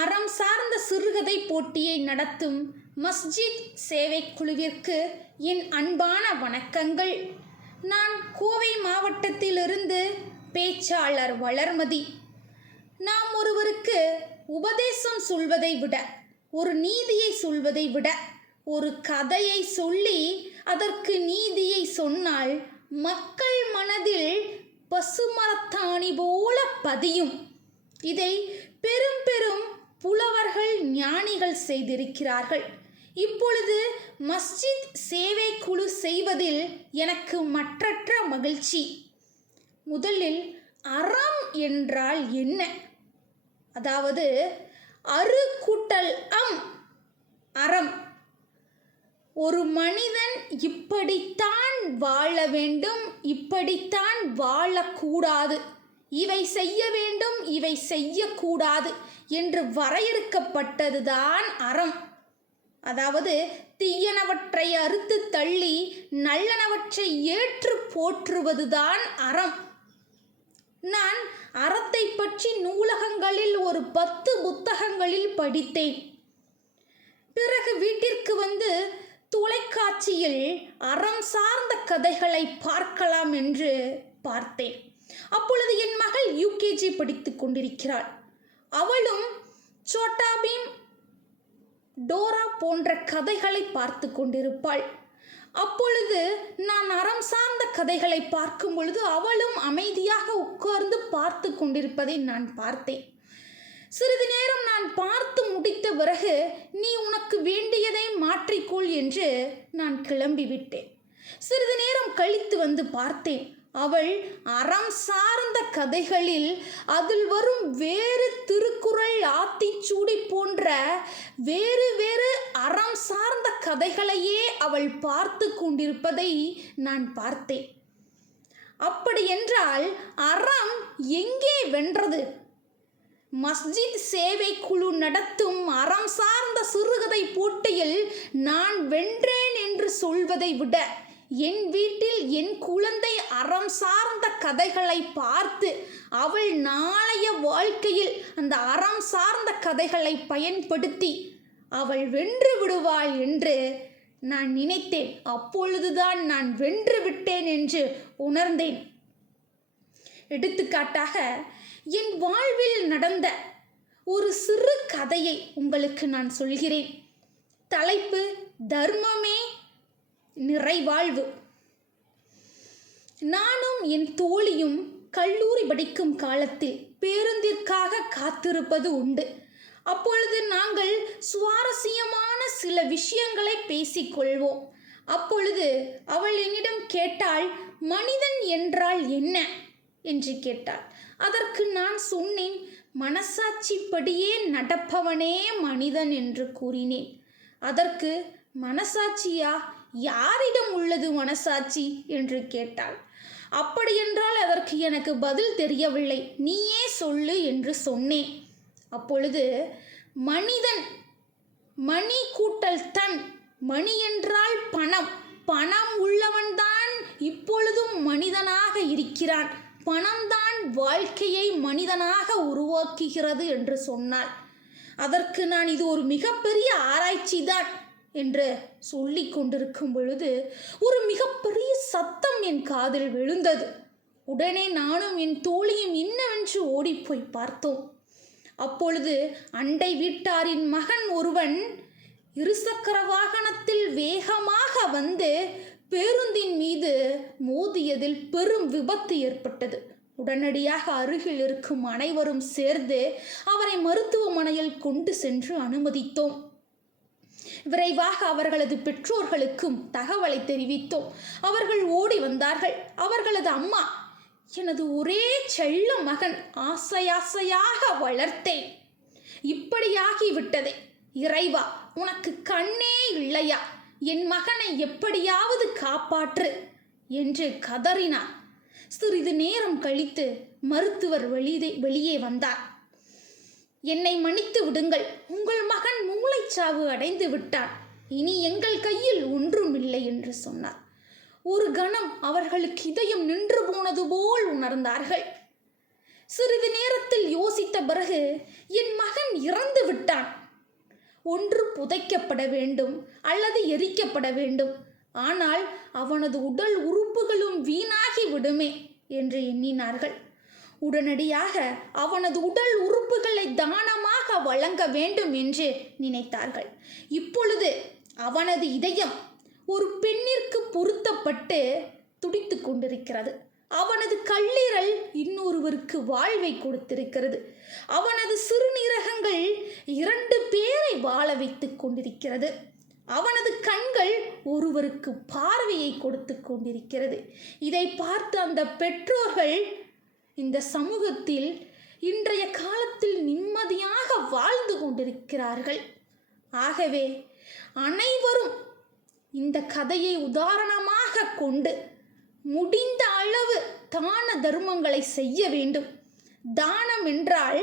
அறம் சார்ந்த சிறுகதை போட்டியை நடத்தும் மஸ்ஜித் சேவை குழுவிற்கு என் அன்பான வணக்கங்கள். நான் கோவை மாவட்டத்திலிருந்து பேச்சாளர் வளர்மதி. நாம் ஒருவருக்கு உபதேசம் சொல்வதை விட ஒரு நீதியை சொல்வதை விட ஒரு கதையை சொல்லி அதற்கு நீதியை சொன்னால் மக்கள் மனதில் பசுமரத்தாணி போல பதியும். இதை பெரும் பெரும் புலவர்கள் ஞானிகள் செய்திருக்கிறார்கள். இப்பொழுது மஸ்ஜித் சேவை குழு செய்வதில் எனக்கு மற்றற்ற மகிழ்ச்சி. முதலில் அறம் என்றால் என்ன? அதாவது அரு கூட்டல் அம் அறம். ஒரு மனிதன் இப்படித்தான் வாழ வேண்டும் இப்படித்தான் வாழக்கூடாது. இவை செய்ய வேண்டும் இவை செய்யக்கூடாது என்று வரையறுக்கப்பட்டதுதான் அறம். அதாவது தீயனவற்றை அறுத்து தள்ளி நல்லனவற்றை ஏற்று போற்றுவதுதான் அறம். நான் அறத்தை பற்றி நூலகங்களில் ஒரு பத்து புத்தகங்களில் படித்தேன். பிறகு வீட்டிற்கு வந்து தொலைக்காட்சியில் அறம் சார்ந்த கதைகளை பார்க்கலாம் என்று பார்த்தேன். அப்பொழுது என் மகள் யூகேஜி படித்துக் கொண்டிருக்கிறாள். அவளும் சோட்டா பீம் டோரா போன்ற கதைகளை பார்த்து கொண்டிருப்பாள். அப்பொழுது நான் அறம் சார்ந்த கதைகளை பார்க்கும் பொழுது அவளும் அமைதியாக உட்கார்ந்து பார்த்து கொண்டிருப்பதை நான் பார்த்தேன். சிறிது நேரம் நான் பார்த்து முடித்த பிறகு நீ உனக்கு வேண்டியதை மாற்றிக்கொள் என்று நான் கிளம்பிவிட்டேன். சிறிது நேரம் கழித்து வந்து பார்த்தேன். அவள் அறம் சார்ந்த கதைகளில் அதில் வரும் வேறு திருக்குறள் ஆத்திச்சூடி போன்ற வேறு வேறு அறம் சார்ந்த கதைகளையே அவள் பார்த்து கொண்டிருப்பதை நான் பார்த்தேன். அப்படி என்றால் அறம் எங்கே வென்றது? மஸ்ஜித் சேவை குழு நடத்தும் அறம் சார்ந்த சிறுகதை போட்டியில் நான் வென்றேன் என்று சொல்வதை விட என் வீட்டில் என் குழந்தை அறம் சார்ந்த கதைகளை பார்த்து அவள் நாளைய வாழ்க்கையில் அந்த அறம் சார்ந்த கதைகளை பயன்படுத்தி அவள் வென்று விடுவாள் என்று நான் நினைத்தேன். அப்பொழுதுதான் நான் வென்று விட்டேன் என்று உணர்ந்தேன். எடுத்துக்காட்டாக என் வாழ்வில் நடந்த ஒரு சிறு கதையை உங்களுக்கு நான் சொல்கிறேன். தலைப்பு தர்மமே நிறைவாழ்வு. நானும் என் தோழியும் கல்லூரி படிக்கும் காலத்தில் பேருந்திற்காக காத்திருப்பது உண்டு. அப்பொழுது நாங்கள் சுவாரஸ்யமான சில விஷயங்களை பேசிக்கொள்வோம் அப்பொழுது அவள் என்னிடம் கேட்டாள் மனிதன் என்றால் என்ன? என்று கேட்டாள். அதற்கு நான் சொன்னேன் மனசாட்சிப்படியே நடப்பவனே மனிதன் என்று கூறினேன். அதற்கு மனசாட்சியா? யாரிடம் உள்ளது மனசாட்சி? என்று கேட்டாள். அப்படியென்றால் அதற்கு எனக்கு பதில் தெரியவில்லை. நீயே சொல்லு என்று சொன்னேன். அப்பொழுது மனிதன் மணி கூட்டல் தன் மணி என்றால் பணம். பணம் உள்ளவன்தான் இப்பொழுதும் மனிதனாக இருக்கிறான். பணம்தான் வாழ்க்கையை மனிதனாக உருவாக்குகிறது என்று சொன்னார் அதற்கு நான் இது ஒரு மிகப்பெரிய ஆராய்ச்சி தான் என்று சொல்லி கொண்டிருக்கும் பொழுது ஒரு மிகப்பெரிய சத்தம் என் காதில் விழுந்தது. உடனே நானும் என் தோழியும் என்னவென்று ஓடிப்போய் பார்த்தோம். அப்பொழுது அண்டை வீட்டாரின் மகன் ஒருவன் இருசக்கர வாகனத்தில் வேகமாக வந்து பேருந்தின் மீது மோதியதில் பெரும் விபத்து ஏற்பட்டது. உடனடியாக அருகில் இருக்கும் அனைவரும் சேர்ந்து அவரை மருத்துவமனையில் கொண்டு சென்று அனுமதித்தோம். விரைவாக அவர்களது பெற்றோர்களுக்கும் தகவலை தெரிவித்தோம். அவர்கள் ஓடி வந்தார்கள். அவர்களது அம்மா எனது ஒரே செல்ல மகன் ஆசையாசையாக வளர்த்தேன். இப்படியாகிவிட்டதே. இறைவா உனக்கு கண்ணே இல்லையா? என் மகனை எப்படியாவது காப்பாற்று என்று கதறினார் சிறிது நேரம் கழித்து மருத்துவர் வெளியே வெளியே வந்தார். என்னை மன்னித்து விடுங்கள். உங்கள் மகன் மூளைச்சாவு அடைந்து விட்டான் இனி எங்கள் கையில் ஒன்றும் இல்லை என்று சொன்னார். ஒரு கணம் அவர்களுக்கு இதயம் நின்று போனது போல் உணர்ந்தார்கள். சிறிது நேரத்தில் யோசித்த பிறகு என் மகன் இறந்து விட்டான். ஒன்று புதைக்கப்பட வேண்டும் அல்லது எரிக்கப்பட வேண்டும். ஆனால் அவனது உடல் உறுப்புகளும் வீணாகி விடுமே என்று எண்ணினார்கள். உடனடியாக அவனது உடல் உறுப்புகளை தானமாக வழங்க வேண்டும் என்று நினைத்தார்கள். இப்பொழுது அவனது இதயம் ஒரு பெண்ணிற்கு பொருத்தப்பட்டு துடித்து கொண்டிருக்கிறது. அவனது கல்லீரல் இன்னொருவருக்கு வாழ்வை கொடுத்திருக்கிறது. அவனது சிறுநீரகங்கள் இரண்டு பேரை வாழ வைத்துக் கொண்டிருக்கிறது. அவனது கண்கள் ஒருவருக்கு பார்வையை கொடுத்து கொண்டிருக்கிறது. இதை பார்த்து அந்த பெற்றோர்கள் இந்த சமூகத்தில் இன்றைய காலத்தில் நிம்மதியாக வாழ்ந்து கொண்டிருக்கிறார்கள். ஆகவே அனைவரும் இந்த கதையை உதாரணமாக கொண்டு முடிந்த அளவு தான தர்மங்களை செய்ய வேண்டும். தானம் என்றால்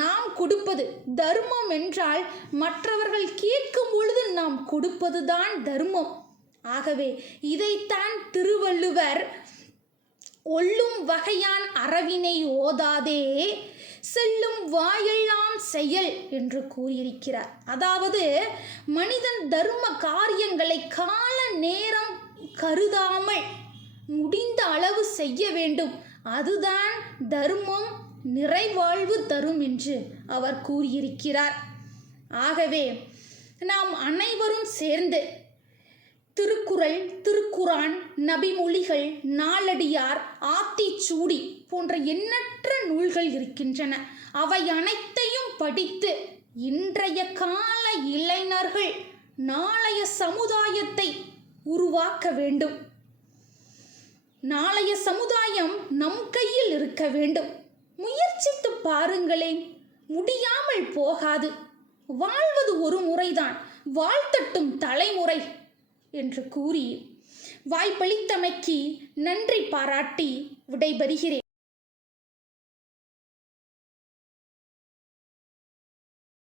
நாம் கொடுப்பது தர்மம் என்றால் மற்றவர்கள் கேட்கும் பொழுது நாம் கொடுப்பதுதான் தர்மம். ஆகவே இதைத்தான் திருவள்ளுவர் ஒல்லும் வகையான் அறவினை ஓதாதே செல்லும் வாயெல்லாம் செயல் என்று கூறியிருக்கிறார். அதாவது மனிதன் தர்ம காரியங்களை கால நேரம் கருதாமல் முடிந்த அளவு செய்ய வேண்டும். அதுதான் தர்மம் நிறைவாழ்வு தரும் என்று அவர் கூறியிருக்கிறார். ஆகவே நாம் அனைவரும் சேர்ந்து திருக்குறள் திருக்குரான் நபிமொழிகள் நாலடியார் ஆத்திச்சூடி போன்ற எண்ணற்ற நூல்கள் இருக்கின்றன. அவை அனைத்தையும் படித்து இன்றைய கால இளைஞர்கள் நாளைய சமுதாயத்தை உருவாக்க வேண்டும். நாளைய சமுதாயம் நம் கையில் இருக்க வேண்டும். முயற்சித்து பாருங்களேன் முடியாமல் போகாது. வாழ்வது ஒரு முறைதான் வாழ்த்தட்டும் தலைமுறை. என்று கூறி வாய்ப்பளித்தமைக்கு நன்றி பாராட்டி விடைபெறுகிறேன்.